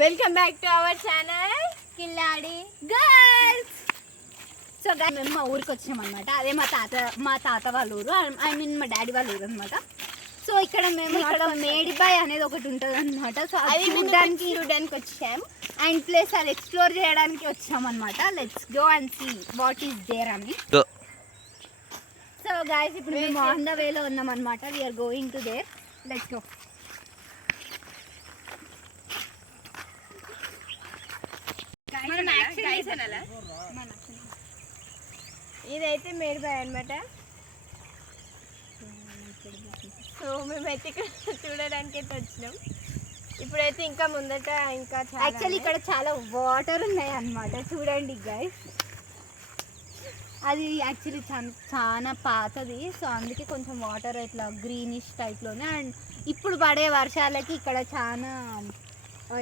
Welcome back to our channel Killadi girls. So మేము మా ఊరికి వచ్చాం అనమాట. అదే మా తాత వాళ్ళ ఊరు, ఐ మీన్ మా డాడీ వాళ్ళ ఊరు అనమాట. సో ఇక్కడ మేము ఇక్కడ మేడిబాయ్ అనేది ఒకటి ఉంటుంది అనమాట. సో అది చూడడానికి వచ్చాం అండ్ ప్లేస్ అది ఎక్స్ప్లోర్ చేయడానికి వచ్చాం అనమాట. Let's go and see what is there అని. సో గైస్ ఇప్పుడు మేము ఆన్ ద వేలో ఉన్నాం అనమాట. We are going to there. Let's go. ఇదైతే మేడిబాయ్ అనమాట. సో మేమైతే ఇక్కడ చూడడానికి అయితే వచ్చినాం. ఇప్పుడైతే ఇంకా ముందట ఇంకా యాక్చువల్లీ ఇక్కడ చాలా వాటర్ ఉన్నాయి అన్నమాట. చూడండి గైస్, అది యాక్చువల్లీ చాలా పాతది. సో అందుకే కొంచెం వాటర్ ఇట్లా గ్రీనిష్ టైప్లోనే. అండ్ ఇప్పుడు పడే వర్షాలకి ఇక్కడ చాలా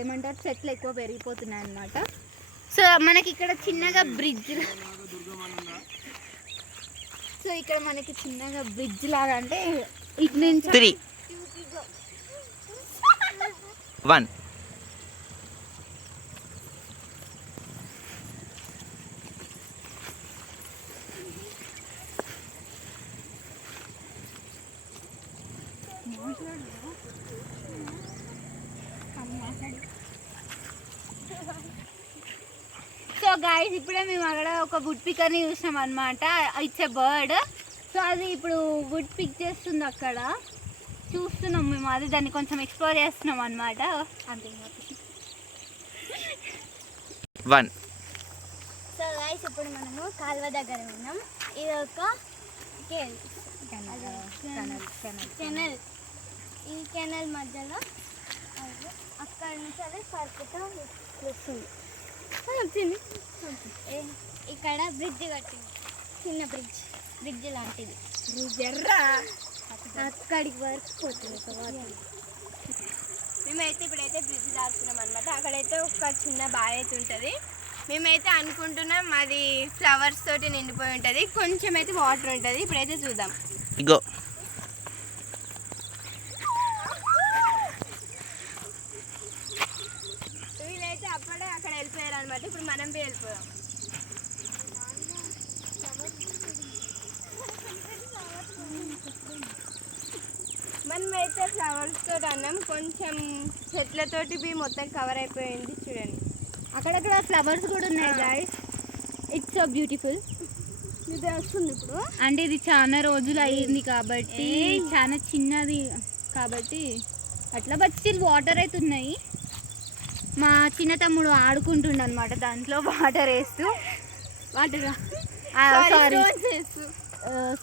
ఏమంటారు చెట్లు ఎక్కువ పెరిగిపోతున్నాయి అన్నమాట. సో మనకి ఇక్కడ చిన్నగా బ్రిడ్జ్, సో ఇక్కడ మనకి చిన్నగా బ్రిడ్జ్ లాగా, అంటే ఇటు నుంచి 3 1 సో గైస్ ఇప్పుడే మేము అక్కడ ఒక వుడ్ పికర్ని చూసాం అనమాట. It's a bird. సో అది ఇప్పుడు వుడ్ పిక్ చేస్తుంది, అక్కడ చూస్తున్నాం మేము. అది దాన్ని కొంచెం ఎక్స్ప్లోర్ చేస్తున్నాం అనమాట. అంతే. 1 సో గైస్ ఇప్పుడు మనము కాలువ దగ్గర ఉన్నాం. ఇది ఒక కెనల్. ఈ కెనల్ మధ్యలో అక్కడ నుంచి అది సరుకుతో వస్తుంది. ఇక్కడ బ్రిడ్జ్ కట్టింది, చిన్న బ్రిడ్జ్ లాంటిది. ఎర్రా అక్కడికి వరకు పోతుంది. మేమైతే ఇప్పుడైతే బ్రిడ్జ్ దాటుతున్నాం అనమాట. అక్కడైతే ఒక చిన్న బావి అయితే ఉంటుంది. మేమైతే అనుకుంటున్నాం అది ఫ్లవర్స్ తోటి నిండిపోయి ఉంటుంది, కొంచెం అయితే వాటర్ ఉంటుంది. ఇప్పుడైతే చూద్దాం. గో. వీళ్ళైతే అప్పుడే అక్కడ వెళ్ళిపోయారు అనమాట. ఇప్పుడు మనం బి వెళ్ళిపోయాం. మనమైతే ఫ్లవర్స్ తోటి అన్నాం, కొంచెం చెట్లతోటి బి మొత్తం కవర్ అయిపోయింది. చూడండి అక్కడక్కడ ఫ్లవర్స్ కూడా ఉన్నాయి గాయ్స్. It's so beautiful. ఇది వస్తుంది ఇప్పుడు, అంటే ఇది చాలా రోజులు అయ్యింది కాబట్టి, చాలా చిన్నది కాబట్టి అట్లా. బట్ స్టిల్ వాటర్ అయితే ఉన్నాయి. మా చిన్న తమ్ముడు ఆడుకుంటుండ అనమాట దాంట్లో, వాటర్ వేస్తూ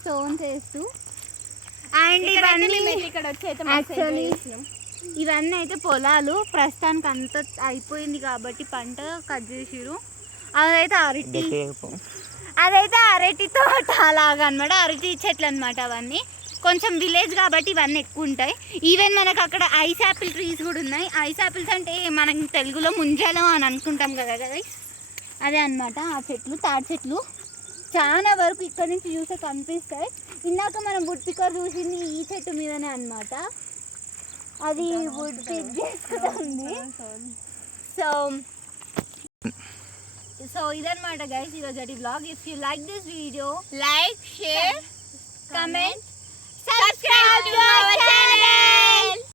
స్టోన్స్ వేస్తూ. అండ్ ఇవన్నీ అయితే పొలాలు. ప్రస్తుతానికి అంత అయిపోయింది కాబట్టి పంట కట్ చేసిరు. అదైతే అరటి తోట అలాగా అనమాట, అరటి చెట్లు అనమాట. అవన్నీ కొంచెం విలేజ్ కాబట్టి ఇవన్నీ ఎక్కువ ఉంటాయి. ఈవెన్ మనకు అక్కడ ఐస్ యాపిల్ ట్రీస్ కూడా ఉన్నాయి. ఐస్ యాపిల్స్ అంటే మనం తెలుగులో ముంజాలం అని అనుకుంటాం కదా కదా, అదే అనమాట. ఆ చెట్లు తాడి చెట్లు చాలా వరకు ఇక్కడ నుంచి చూస్తే కనిపిస్తాయి. ఇందాక మనం వుడ్ పికర్ చూసింది ఈ చెట్టు మీదనే అనమాట. అది వుడ్ పిక్ చేస్తుంది. సో ఇదన్నమాట గైస్ ఈరోజు vlog. If you like this video, like, share, comment, subscribe to our channel.